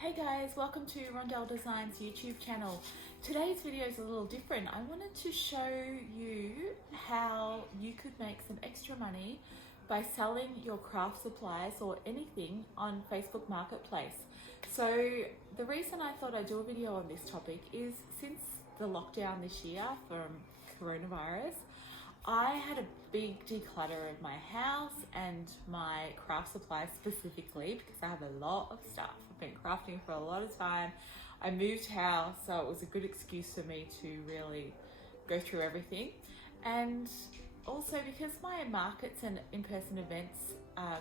Hey guys, welcome to Rondell Designs YouTube channel. Today's video is a little different. I wanted to show you how you could make some extra money by selling your craft supplies or anything on Facebook Marketplace. So the reason I thought I'd do a video on this topic is since the lockdown this year from coronavirus, I had a big declutter of my house and my craft supplies specifically because I have a lot of stuff. I've been crafting for a lot of time. I moved house, so it was a good excuse for me to really go through everything. And also because my markets and in-person events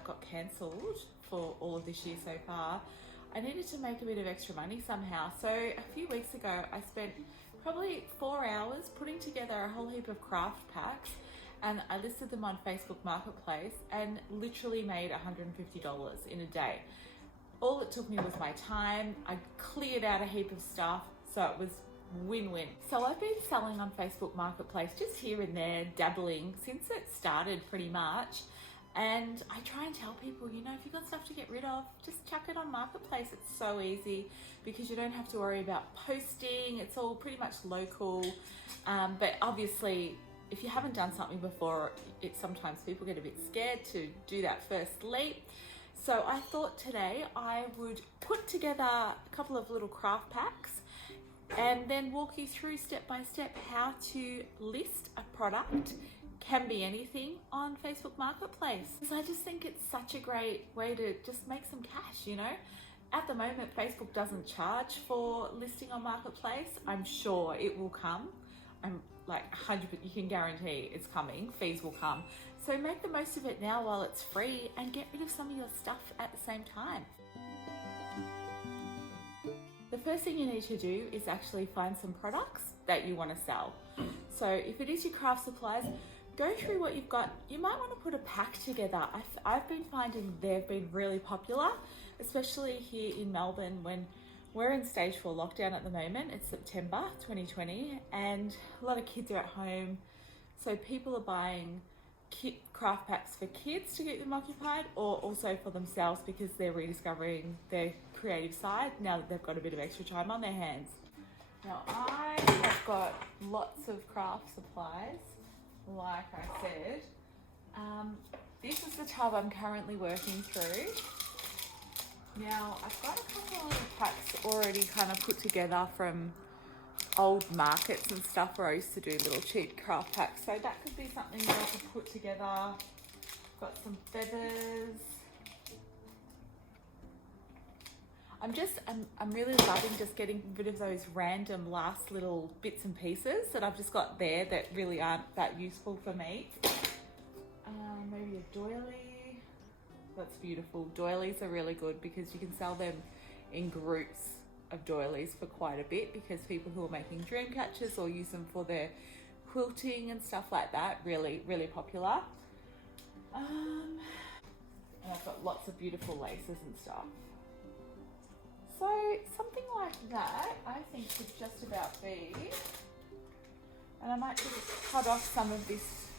got cancelled for all of this year so far, I needed to make a bit of extra money somehow. So a few weeks ago, I spent probably 4 hours putting together a whole heap of craft packs, and I listed them on Facebook Marketplace and literally made $150 in a day. All it took me was my time. I cleared out a heap of stuff, so it was win-win. So I've been selling on Facebook Marketplace just here and there, dabbling since it started pretty much. And I try and tell people, you know, if you've got stuff to get rid of, just chuck it on Marketplace. It's so easy because you don't have to worry about posting. It's all pretty much local. But obviously, if you haven't done something before, sometimes people get a bit scared to do that first leap. So I thought today I would put together a couple of little craft packs and then walk you through step by step how to list a product. Can be anything on Facebook Marketplace. Because I just think it's such a great way to just make some cash, you know. At the moment, Facebook doesn't charge for listing on Marketplace. I'm sure it will come. I'm like 100%, you can guarantee it's coming. Fees will come. So make the most of it now while it's free and get rid of some of your stuff at the same time. The first thing you need to do is actually find some products that you want to sell. So if it is your craft supplies, go through what you've got. You might want to put a pack together. I've been finding they've been really popular, especially here in Melbourne when we're in stage 4 lockdown at the moment. It's September 2020 and a lot of kids are at home. So people are buying craft packs for kids to keep them occupied, or also for themselves because they're rediscovering their creative side now that they've got a bit of extra time on their hands. Now I have got lots of craft supplies. Like I said, this is the tub I'm currently working through. Now I've got a couple of packs already kind of put together from old markets and stuff where I used to do little cheap craft packs. So that could be something that I could put together. Got some feathers. I'm really loving just getting rid of those random last little bits and pieces that I've just got there that really aren't that useful for me. Maybe a doily. That's beautiful. Doilies are really good because you can sell them in groups of doilies for quite a bit because people who are making dream catchers or use them for their quilting and stuff like that, really, really popular. And I've got lots of beautiful laces and stuff. So something like that, I think should just about be, and I might just cut off some of this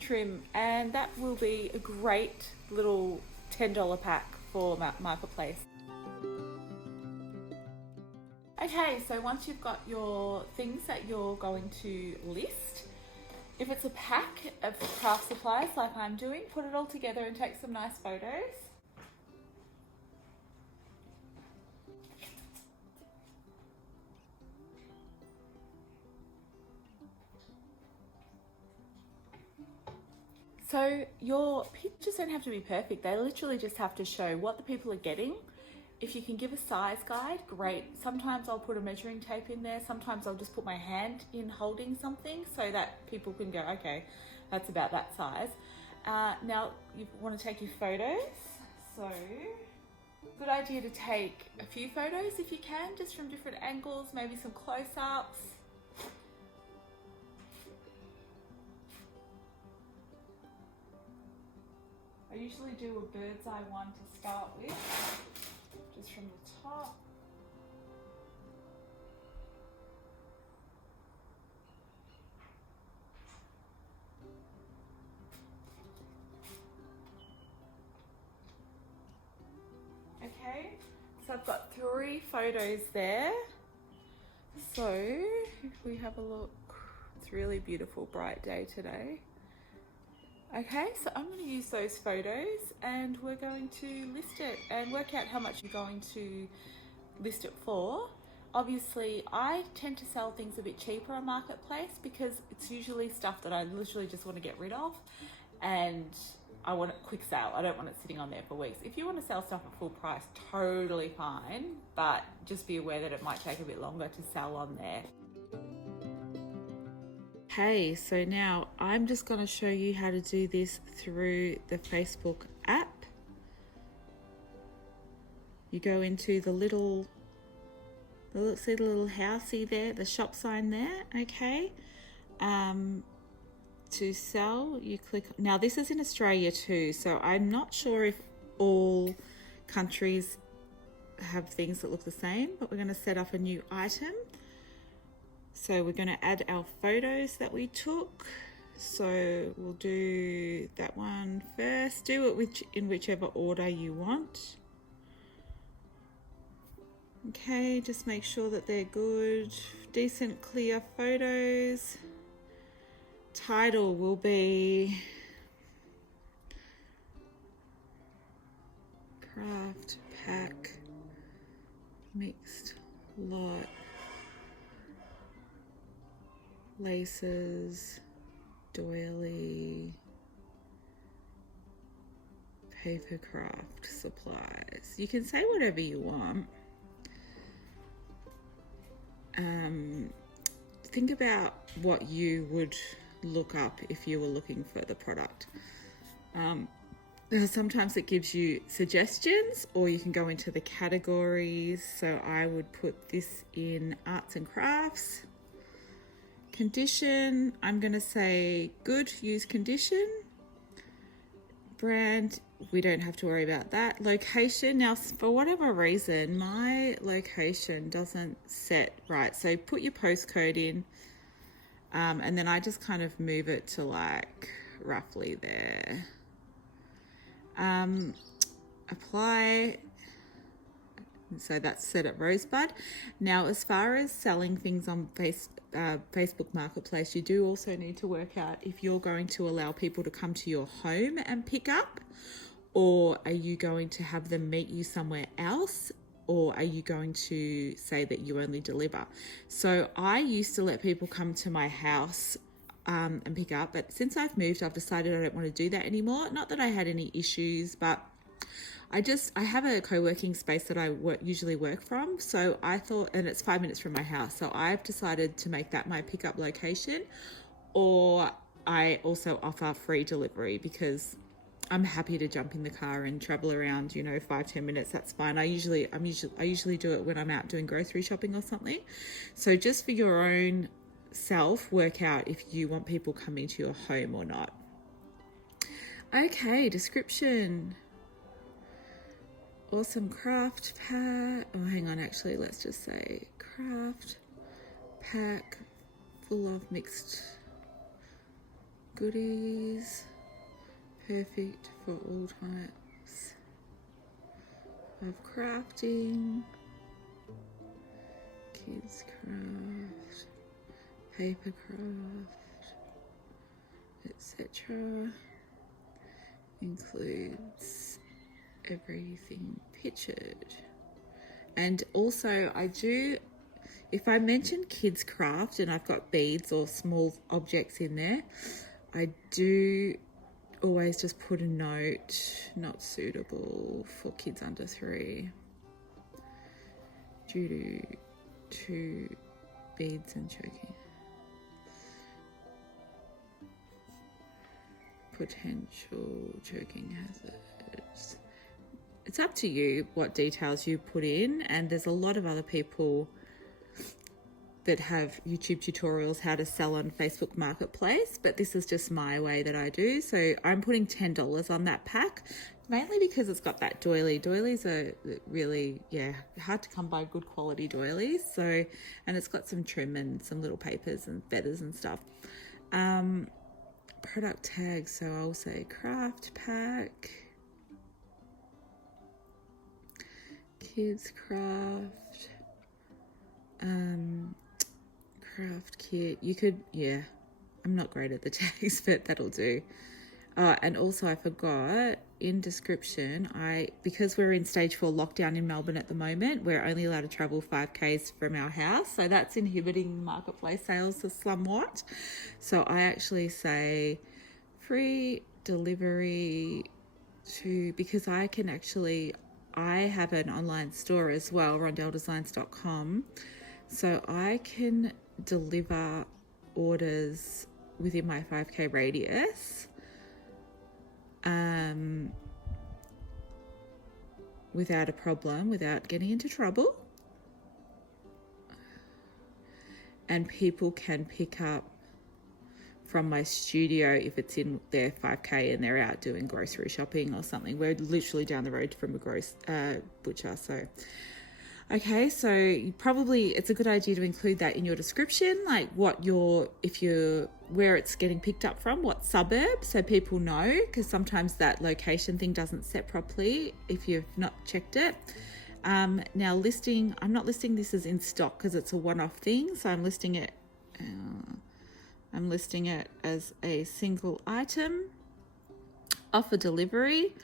trim, and that will be a great little $10 pack for Marketplace. Okay, so once you've got your things that you're going to list, if it's a pack of craft supplies like I'm doing, put it all together and take some nice photos. So your pictures don't have to be perfect. They literally just have to show what the people are getting. If you can give a size guide, great. Sometimes I'll put a measuring tape in there. Sometimes I'll just put my hand in holding something so that people can go, okay, that's about that size. Now you want to take your photos. So good idea to take a few photos if you can, just from different angles, maybe some close-ups. I usually do a bird's eye one to start with, just from the top. Okay, So I've got 3 photos there. So if we have a look, it's a really beautiful, bright day today. Okay, so I'm going to use those photos and we're going to list it and work out how much you're going to list it for. Obviously, I tend to sell things a bit cheaper on Marketplace because it's usually stuff that I literally just want to get rid of and I want a quick sale. I don't want it sitting on there for weeks. If you want to sell stuff at full price, totally fine, but just be aware that it might take a bit longer to sell on there. Okay, so now I'm just going to show you how to do this through the Facebook app. You go into the little, see the little housey there, the shop sign there, okay? To sell, you click, now this is in Australia too, so I'm not sure if all countries have things that look the same, but we're going to set up a new item. So we're going to add our photos that we took. So we'll do that one first. Do it in whichever order you want. Okay, just make sure that they're good, decent, clear photos. Title will be Craft Pack Mixed Lot Laces Doily Paper Craft Supplies. You can say whatever you want. Think about what you would look up if you were looking for the product. Sometimes it gives you suggestions, or you can go into the categories. So I would put this in arts and crafts. Condition, I'm going to say good use condition. Brand, we don't have to worry about that. Location, now for whatever reason my location doesn't set right, so put your postcode in, and then I just kind of move it to like roughly there. Apply, so that's set at Rosebud. Now as far as selling things on Facebook Marketplace, you do also need to work out if you're going to allow people to come to your home and pick up, or are you going to have them meet you somewhere else, or are you going to say that you only deliver? So I used to let people come to my house and pick up, but since I've moved, I've decided I don't want to do that anymore. Not that I had any issues, but I have a co-working space that I usually work from. So I thought, and it's 5 minutes from my house. So I've decided to make that my pickup location, or I also offer free delivery because I'm happy to jump in the car and travel around, 5-10 minutes. That's fine. I usually do it when I'm out doing grocery shopping or something. So just for your own self, work out if you want people coming to your home or not. Okay, description. Awesome craft pack. Oh, hang on, actually, let's just say craft pack full of mixed goodies. Perfect for all types of crafting. Kids craft, paper craft, etc. Includes everything pictured. And also if I mention kids craft and I've got beads or small objects in there, I do always just put a note, not suitable for kids under 3 due to beads and choking. Potential choking hazards. It's up to you what details you put in, and there's a lot of other people that have YouTube tutorials how to sell on Facebook Marketplace, but this is just my way that I do. So I'm putting $10 on that pack, mainly because it's got that doily. Doilies are really, hard to come by good quality doilies. So, and it's got some trim and some little papers and feathers and stuff. Product tags, so I'll say craft pack. Kids craft, craft kit. You could, yeah, I'm not great at the tags, but that'll do. And also I forgot in description, because we're in stage 4 lockdown in Melbourne at the moment, we're only allowed to travel 5Ks from our house. So that's inhibiting marketplace sales somewhat. So I actually say free delivery because I have an online store as well, rondeldesigns.com. So I can deliver orders within my 5K radius. Without a problem, without getting into trouble. And people can pick up from my studio if it's in their 5K and they're out doing grocery shopping or something. We're literally down the road from a butcher. So, okay, so it's a good idea to include that in your description, like where it's getting picked up from, what suburb, so people know, because sometimes that location thing doesn't set properly if you've not checked it. Now listing, I'm not listing this as in stock because it's a one-off thing, so I'm listing it as a single item, offer delivery.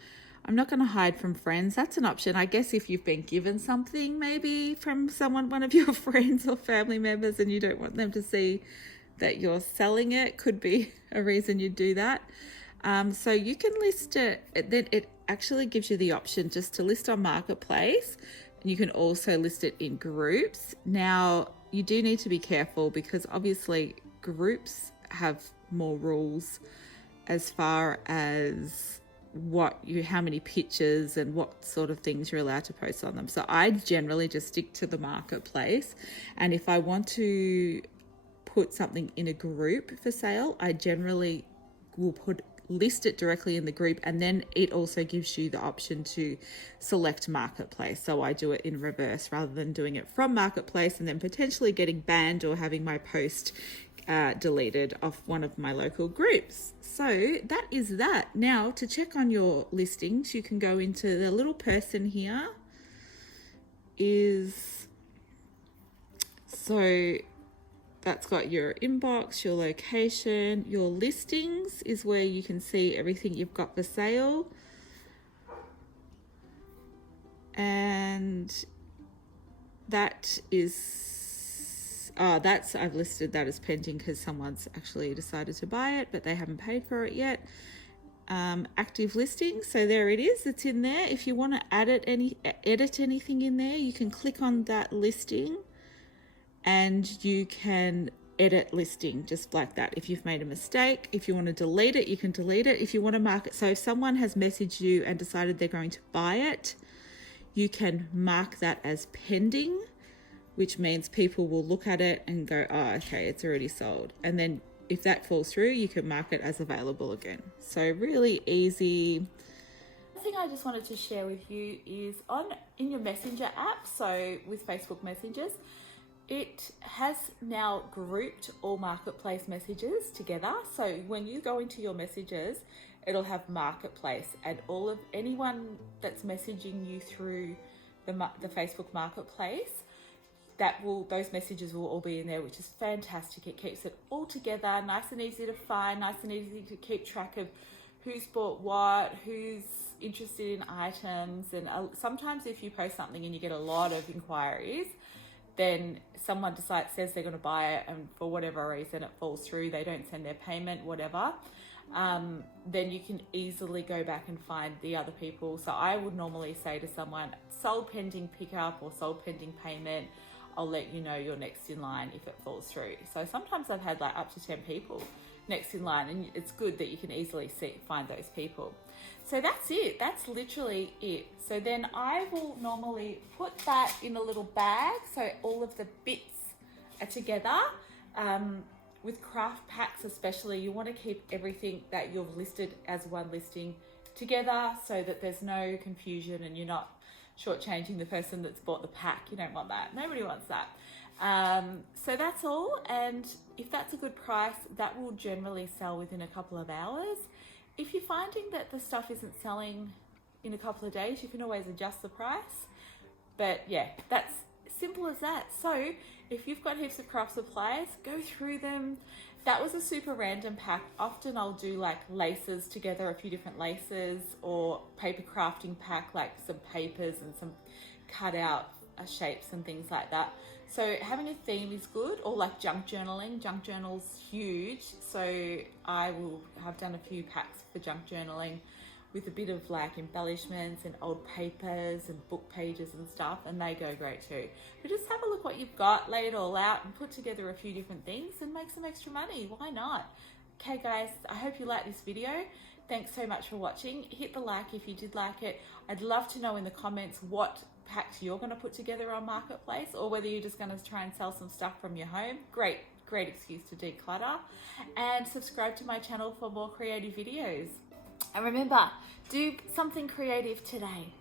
I'm not going to hide from friends. That's an option. I guess if you've been given something maybe from one of your friends or family members and you don't want them to see that you're selling it, could be a reason you do that. So you can list it. Then it actually gives you the option just to list on Marketplace. And you can also list it in groups. Now, you do need to be careful because obviously groups have more rules as far as how many pictures and what sort of things you're allowed to post on them. So I generally just stick to the Marketplace. And if I want to put something in a group for sale, I generally will list it directly in the group, and then it also gives you the option to select Marketplace. So I do it in reverse rather than doing it from Marketplace and then potentially getting banned or having my post deleted off one of my local groups. So that is that. Now, to check on your listings, you can go into the little person here. So that's got your inbox, your location, your listings is where you can see everything you've got for sale. And that is I've listed that as pending because someone's actually decided to buy it, but they haven't paid for it yet. Active listings, so there it is, it's in there. If you want to edit anything in there, you can click on that listing and you can edit listing just like that. If you've made a mistake, if you want to delete it, you can delete it. If you want to mark it, so if someone has messaged you and decided they're going to buy it, you can mark that as pending, which means people will look at it and go, oh, okay, it's already sold. And then if that falls through, you can mark it as available again. So really easy. The thing I just wanted to share with you is in your Messenger app, so with Facebook Messengers, it has now grouped all Marketplace messages together. So when you go into your messages, it'll have Marketplace, and anyone that's messaging you through the Facebook Marketplace, those messages will all be in there, which is fantastic. It keeps it all together, nice and easy to find, nice and easy to keep track of who's bought what, who's interested in items. And sometimes if you post something and you get a lot of inquiries, then someone says they're going to buy it, and for whatever reason it falls through, they don't send their payment, whatever, then you can easily go back and find the other people. So I would normally say to someone, sold pending pickup or sold pending payment, I'll let you know you're next in line if it falls through. So sometimes I've had like up to 10 people next in line, and it's good that you can easily find those people. So that's it. That's literally it. So then I will normally put that in a little bag, so all of the bits are together. With craft packs especially, you want to keep everything that you've listed as one listing together so that there's no confusion and you're not shortchanging the person that's bought the pack. You don't want that. Nobody wants that. So that's all. And if that's a good price, that will generally sell within a couple of hours. If you're finding that the stuff isn't selling in a couple of days, you can always adjust the price. But yeah, that's simple as that. So if you've got heaps of craft supplies, go through them. That was a super random pack. Often I'll do like laces together, a few different laces, or paper crafting pack, like some papers and some cut out shapes and things like that. So having a theme is good, or like junk journaling. Junk journal's huge. So I will have done a few packs for junk journaling with a bit of like embellishments and old papers and book pages and stuff, and they go great too. But just have a look what you've got, lay it all out and put together a few different things and make some extra money. Why not? Okay guys, I hope you like this video. Thanks so much for watching. Hit the like if you did like it. I'd love to know in the comments what packs you're going to put together on Marketplace, or whether you're just going to try and sell some stuff from your home. Great excuse to declutter. And subscribe to my channel for more creative videos. And remember, do something creative today.